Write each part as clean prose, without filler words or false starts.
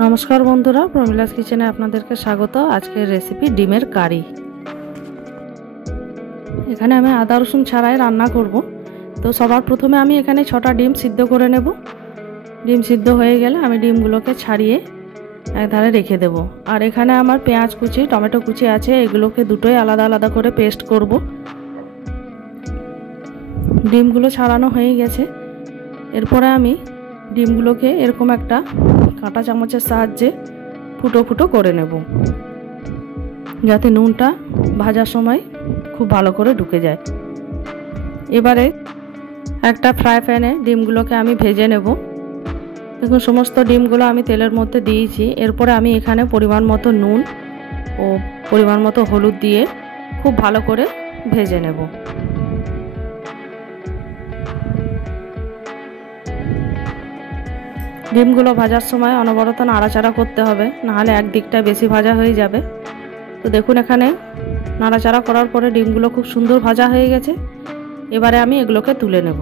নমস্কার বন্ধুরা, প্রমিলাস কিচেনে আপনাদেরকে স্বাগত। আজকের রেসিপি ডিমের কারি। এখানে আমি আদা রসুন ছাড়াই রান্না করব। তো সবার প্রথমে আমি এখানে 6টা ডিম সিদ্ধ করে নেব। ডিম সিদ্ধ হয়ে গেলে আমি ডিমগুলোকে ছাড়িয়ে একধারে রেখে দেব। আর এখানে আমার পেঁয়াজ কুচি, টমেটো কুচি আছে, এগুলোকে দুটোই আলাদা আলাদা করে পেস্ট করব। ডিমগুলো ছাড়ানো হয়ে গেছে। এরপরে আমি ডিমগুলোকে এরকম একটা কাঁটা চামচের সাহায্যে ফুটো ফুটো করে নেব, যাতে নুনটা ভাজার সময় খুব ভালো করে ঢুকে যায়। এবারে একটা ফ্রাই প্যানে ডিমগুলোকে আমি ভেজে নেব। দেখুন, সমস্ত ডিমগুলো আমি তেলের মধ্যে দিয়েছি। এরপরে আমি এখানে পরিমাণ মতো নুন ও পরিমাণ মতো হলুদ দিয়ে খুব ভালো করে ভেজে নেব। ডিমগুলো ভাজার সময় অনবরত নাড়াচাড়া করতে হবে, নাহলে একদিকটা বেশি ভাজা হয়ে যাবে। তো দেখুন, এখানে নাড়াচাড়া করার পরে ডিমগুলো খুব সুন্দর ভাজা হয়ে গেছে। এবারে আমি এগুলোকে তুলে নেব।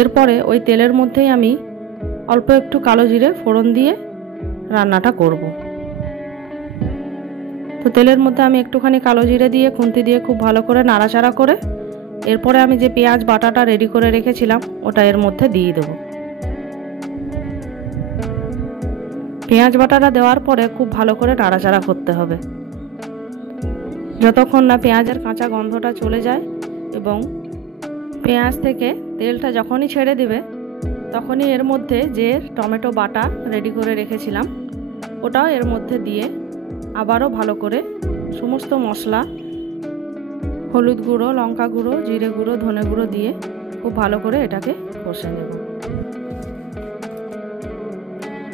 এরপরে ওই তেলের মধ্যেই আমি অল্প একটু কালো জিরে ফোড়ন দিয়ে রান্নাটা করব। তো তেলের মধ্যে আমি একটুখানি কালো জিরে দিয়ে খুন্তি দিয়ে খুব ভালো করে নাড়াচাড়া করে এরপরে আমি যে পেঁয়াজ বাটাটা রেডি করে রেখেছিলাম ওটা এর মধ্যে দিয়ে দেব। পেঁয়াজ বাটাটা দেওয়ার পরে খুব ভালো করে নাড়াচাড়া করতে হবে, যতক্ষণ না পেঁয়াজের কাঁচা গন্ধটা চলে যায়। এবং পেঁয়াজ থেকে তেলটা যখনই ছেড়ে দিবে তখনই এর মধ্যে যে টমেটো বাটা রেডি করে রেখেছিলাম ওটাও এর মধ্যে দিয়ে আবারও ভালো করে সমস্ত মশলা, হলুদ গুঁড়ো, লঙ্কা গুঁড়ো, জিরে গুঁড়ো, ধনে গুঁড়ো দিয়ে খুব ভালো করে এটাকে কষে নেব।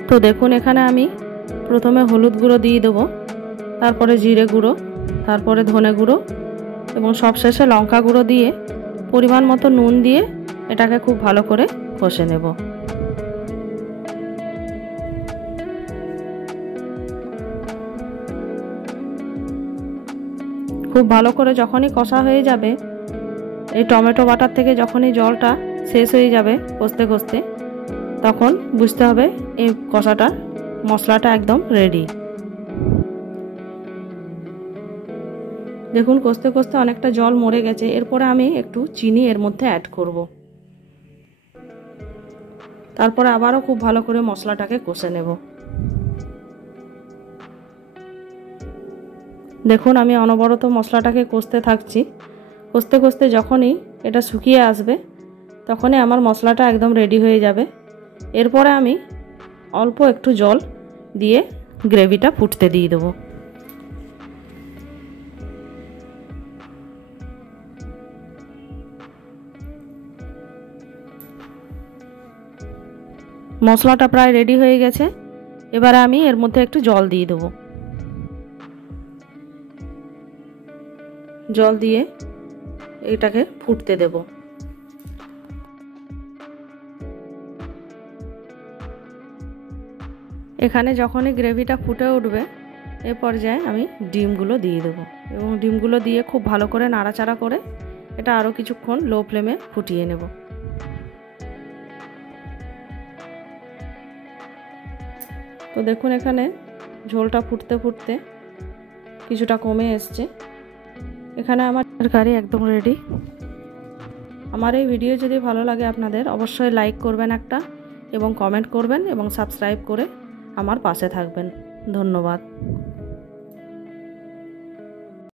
তো দেখুন, এখানে আমি প্রথমে হলুদ গুঁড়ো দিয়ে দেবো, তারপরে জিরে গুঁড়ো, তারপরে ধনে গুঁড়ো এবং সবশেষে লঙ্কা গুঁড়ো দিয়ে পরিমাণ মতো নুন দিয়ে এটাকে খুব ভালো করে কষে নেব। খুব ভালো করে যখনই কষা হয়ে যাবে, এই টমেটো বাটার থেকে যখনই জলটা শেষ হয়ে যাবে কষতে কষতে, তখন বুঝতে হবে এই কষাটা, মশলাটা একদম রেডি। দেখুন, কষতে কষতে অনেকটা জল মরে গেছে। এরপরে আমি একটু চিনি এর মধ্যে অ্যাড করব। তারপরে আবারও খুব ভালো করে মশলাটাকে কষে নেব। দেখুন, আমি অনবরত মশলাটাকে কষতে থাকছি। কষতে কষতে যখনই এটা শুকিয়ে আসবে তখনই আমার মশলাটা একদম রেডি হয়ে যাবে। এরপরে আমি অল্প একটু জল দিয়ে গ্রেভিটা ফুটতে দিয়ে দেবো। মশলাটা প্রায় রেডি হয়ে গেছে। এবারে আমি এর মধ্যে একটু জল দিয়ে দেবো। জল দিয়ে এটাকে ফুটতে দেব। এখানে যখনই গ্রেভিটা ফুটে উঠবে এ পর্যায়ে আমি ডিমগুলো দিয়ে দেবো এবং ডিমগুলো দিয়ে খুব ভালো করে নাড়াচাড়া করে এটা আরও কিছুক্ষণ লো ফ্লেমে ফুটিয়ে নেব। তো দেখুন, এখানে ঝোলটা ফুটতে ফুটতে কিছুটা কমে এসছে। এখানে আমার তরকারি একদম রেডি। আমার এই ভিডিও যদি ভালো লাগে আপনাদের, অবশ্যই লাইক করবেন একটা এবং কমেন্ট করবেন এবং সাবস্ক্রাইব করে আমার পাশে থাকবেন। ধন্যবাদ।